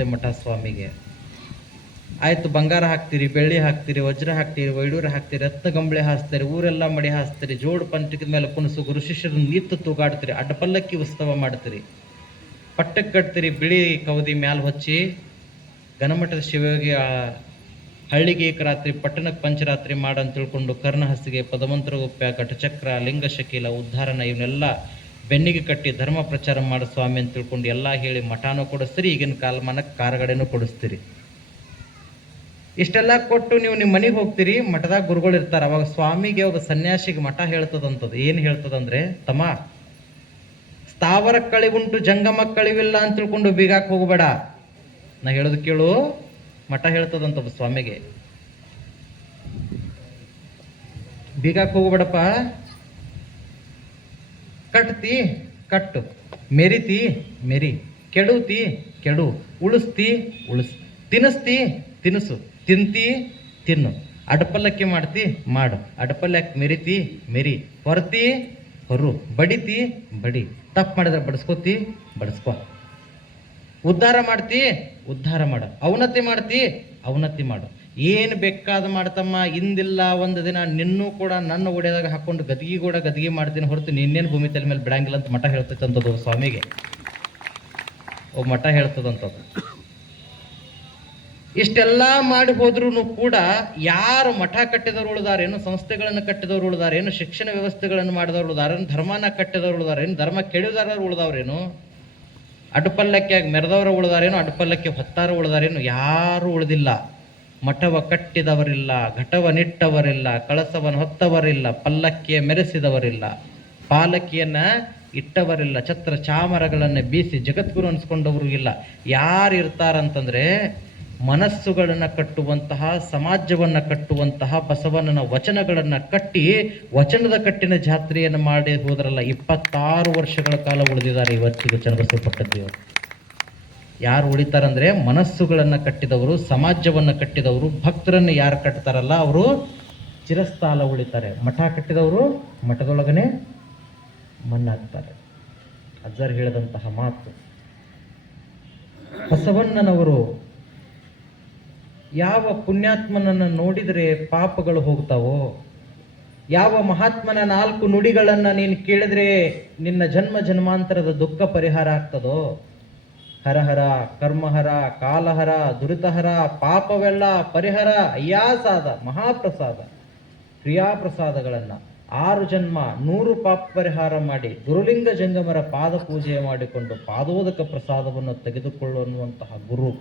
ಬೀಳ್ತದೆ ಮಠ ಸ್ವಾಮಿಗೆ. ಆಯ್ತು, ಬಂಗಾರ ಹಾಕ್ತೀರಿ, ಬೆಳ್ಳಿ ಹಾಕ್ತೀರಿ, ವಜ್ರ ಹಾಕ್ತೀರಿ, ವೈಡೂರ ಹಾಕ್ತೀರಿ, ರತ್ನಗಂಬಳಿ ಹಾಸ್ತೀರಿ, ಊರೆಲ್ಲ ಮಡಿ ಹಾಸ್ತೀರಿ, ಜೋಡು ಪಂಚಕದ ಮೇಲೆ ಕುಣಿಸು ಗುರು ಶಿಷ್ಯರನ್ನು ನಿತ್ತು ತೂಗಾಡ್ತೀರಿ, ಅಡ್ಡಪಲ್ಲಕ್ಕಿ ಉತ್ಸವ ಮಾಡ್ತೀರಿ, ಪಟ್ಟಕ್ಕೆ ಕಟ್ತೀರಿ, ಬಿಳಿ ಕವದಿ ಮ್ಯಾಲ ಹೊಚ್ಚಿ ಗಣಮಠದ ಶಿವಯೋಗಿ ಹಳ್ಳಿಗೆ ಏಕರಾತ್ರಿ ಪಟ್ಟಣಕ್ಕೆ ಪಂಚರಾತ್ರಿ ಮಾಡಂತ ತಿಳ್ಕೊಂಡು ಕರ್ಣಹಸ್ತಿಗೆ ಪದಮಂತ್ರಗುಪ್ಯ ಘಟಚಕ್ರ ಲಿಂಗಶಕೀಲ ಉದ್ಧಾರಣ ಇವನ್ನೆಲ್ಲ ಬೆನ್ನಿಗೆ ಕಟ್ಟಿ ಧರ್ಮ ಪ್ರಚಾರ ಮಾಡೋ ಸ್ವಾಮಿ ಅಂತ ತಿಳ್ಕೊಂಡು ಎಲ್ಲ ಹೇಳಿ ಮಠನೂ ಕೊಡಿಸ್ತೀರಿ. ಈಗಿನ ಕಾಲಮಾನಕ್ಕೆ ಕಾರಗಡೆನೂ ಕೊಡಿಸ್ತೀರಿ. ಇಷ್ಟೆಲ್ಲ ಕೊಟ್ಟು ನೀವು ನಿಮ್ಮ ಮನೆಗೆ ಹೋಗ್ತೀರಿ, ಮಠದಾಗ ಗುರುಗಳು ಇರ್ತಾರೆ. ಅವಾಗ ಸ್ವಾಮಿಗೆ ಒಬ್ಬ ಸನ್ಯಾಸಿಗೆ ಮಠ ಹೇಳ್ತದಂಥದ್ದು. ಏನು ಹೇಳ್ತದಂದ್ರೆ, ತಮ್ಮ ಸ್ಥಾವರ ಕಳಿವುಂಟು ಜಂಗಮ ಕಳಿವಿಲ್ಲ ಅಂತ ತಿಳ್ಕೊಂಡು ಬೀಗಾಕ್ ಹೋಗಬೇಡ. ನಾ ಹೇಳೋದು ಕೇಳು. ಮಠ ಹೇಳ್ತದಂತ ಒಬ್ಬ ಸ್ವಾಮಿಗೆ, ಬೀಗಾಕ್ ಹೋಗ್ಬೇಡಪ್ಪ. ಕಟ್ತಿ ಕಟ್ಟು, ಮೆರಿತಿ ಮೆರಿ, ಕೆಡುತ್ತಿ ಕೆಡು, ಉಳಿಸ್ತಿ ಉಳಿಸ್, ತಿನ್ನಿಸ್ತಿ ತಿನ್ನಿಸು, ತಿಂತಿ ತಿನ್ನು, ಅಡಪಲ್ಲಕ್ಕಿ ಮಾಡ್ತಿ ಮಾಡು, ಅಡಪಲ್ಲಕ್ಕೆ ಮೆರಿತಿ ಮೆರಿ, ಹೊರತಿ ಹೊರು, ಬಡಿತಿ ಬಡಿ, ತಪ್ಪು ಮಾಡಿದ್ರೆ ಬಡಿಸ್ಕೋತಿ ಬಡಿಸ್ಕೊ, ಉದ್ಧಾರ ಮಾಡ್ತಿ ಉದ್ಧಾರ ಮಾಡು, ಅವನತಿ ಮಾಡ್ತಿ ಅವನತಿ ಮಾಡು, ಏನು ಬೇಕಾದ ಮಾಡ್ತಮ್ಮ. ಇಂದಿಲ್ಲ ಒಂದು ದಿನ ನಿನ್ನೂ ಕೂಡ ನನ್ನ ಒಡೆದಾಗ ಹಾಕೊಂಡು ಗದಗಿ ಕೂಡ ಗದಗಿ ಮಾಡ್ತೀನಿ ಹೊರತು ನಿನ್ನೇನು ಭೂಮಿ ತಲೆ ಮೇಲೆ ಬಿಡಂಗಿಲ್ಲ ಅಂತ ಮಠ ಹೇಳ್ತೈತಂಥದ್ದು ಸ್ವಾಮಿಗೆ. ಒಬ್ಬ ಮಠ ಹೇಳ್ತದಂಥದ್ದು. ಇಷ್ಟೆಲ್ಲ ಮಾಡಿ ಹೋದ್ರೂ ಕೂಡ ಯಾರು ಮಠ ಕಟ್ಟಿದವರು ಉಳಿದಾರೇನು, ಸಂಸ್ಥೆಗಳನ್ನು ಕಟ್ಟಿದವರು ಉಳಿದಾರೇನು, ಶಿಕ್ಷಣ ವ್ಯವಸ್ಥೆಗಳನ್ನು ಮಾಡಿದವರು ಉಳಿದಾರೇನು, ಧರ್ಮನ ಕಟ್ಟಿದವರು ಉಳಿದಾರೇನು, ಧರ್ಮ ಕೆಡಿದಾರರು ಉಳಿದವ್ರೇನು, ಅಡ್ಡಪಲ್ಲಕ್ಕಿಯಾಗಿ ಮೆರೆದವರು ಉಳಿದಾರೇನು, ಅಡ್ಡಪಲ್ಲಕ್ಕಿ ಹೊತ್ತಾರು ಉಳಿದಾರೇನು, ಯಾರೂ ಉಳಿದಿಲ್ಲ. ಮಠವ ಕಟ್ಟಿದವರಿಲ್ಲ, ಘಟವ ನಿಟ್ಟವರಿಲ್ಲ, ಕಳಸವನ್ನು ಹೊತ್ತವರಿಲ್ಲ, ಪಲ್ಲಕ್ಕಿಯ ಮೆರೆಸಿದವರಿಲ್ಲ, ಪಾಲಕಿಯನ್ನ ಇಟ್ಟವರಿಲ್ಲ, ಛತ್ರ ಚಾಮರಗಳನ್ನು ಬೀಸಿ ಜಗದ್ಗುರು ಅನ್ಸ್ಕೊಂಡವರು ಇಲ್ಲ. ಯಾರು ಇರ್ತಾರಂತಂದ್ರೆ ಮನಸ್ಸುಗಳನ್ನು ಕಟ್ಟುವಂತಹ, ಸಮಾಜವನ್ನು ಕಟ್ಟುವಂತಹ, ಬಸವಣ್ಣನ ವಚನಗಳನ್ನು ಕಟ್ಟಿ ವಚನದ ಕಟ್ಟಿನ ಜಾತ್ರೆಯನ್ನು ಮಾಡಿ ಹೋದ್ರಲ್ಲ. 26 ವರ್ಷಗಳ ಕಾಲ ಉಳಿದಿದ್ದಾರೆ ಇವತ್ತಿಗೂ ಚನ್ನಬಸವ ಪಟ್ಟದೇವರು. ಯಾರು ಉಳಿತಾರಂದ್ರೆ ಮನಸ್ಸುಗಳನ್ನು ಕಟ್ಟಿದವರು, ಸಮಾಜವನ್ನು ಕಟ್ಟಿದವರು, ಭಕ್ತರನ್ನು ಯಾರು ಕಟ್ತಾರಲ್ಲ ಅವರು ಚಿರಸ್ಥಾಲ ಉಳಿತಾರೆ. ಮಠ ಕಟ್ಟಿದವರು ಮಠದೊಳಗನೆ ಮಣ್ಣಾಗ್ತಾರೆ. ಅಜ್ಜರ್ ಹೇಳಿದಂತಹ ಮಾತು. ಬಸವಣ್ಣನವರು ಯಾವ ಪುಣ್ಯಾತ್ಮನನ್ನು ನೋಡಿದರೆ ಪಾಪಗಳು ಹೋಗ್ತಾವೋ, ಯಾವ ಮಹಾತ್ಮನ 4 ನುಡಿಗಳನ್ನು ನೀನು ಕೇಳಿದ್ರೆ ನಿನ್ನ ಜನ್ಮ ಜನ್ಮಾಂತರದ ದುಃಖ ಪರಿಹಾರ ಆಗ್ತದೋ, ಹರಹರ, ಕರ್ಮಹರ, ಕಾಲಹರ, ದುರಿತಹರ, ಪಾಪವೆಲ್ಲ ಪರಿಹಾರ, ಅಯ್ಯಾಸಾದ ಮಹಾಪ್ರಸಾದ, ಕ್ರಿಯಾಪ್ರಸಾದಗಳನ್ನು 6 ಜನ್ಮ 100 ಪಾಪ ಪರಿಹಾರ ಮಾಡಿ ಗುರುಲಿಂಗ ಜಂಗಮರ ಪಾದ ಪೂಜೆ ಮಾಡಿಕೊಂಡು ಪಾದೋದಕ ಪ್ರಸಾದವನ್ನು ತೆಗೆದುಕೊಳ್ಳುವಂತಹ ಗುರು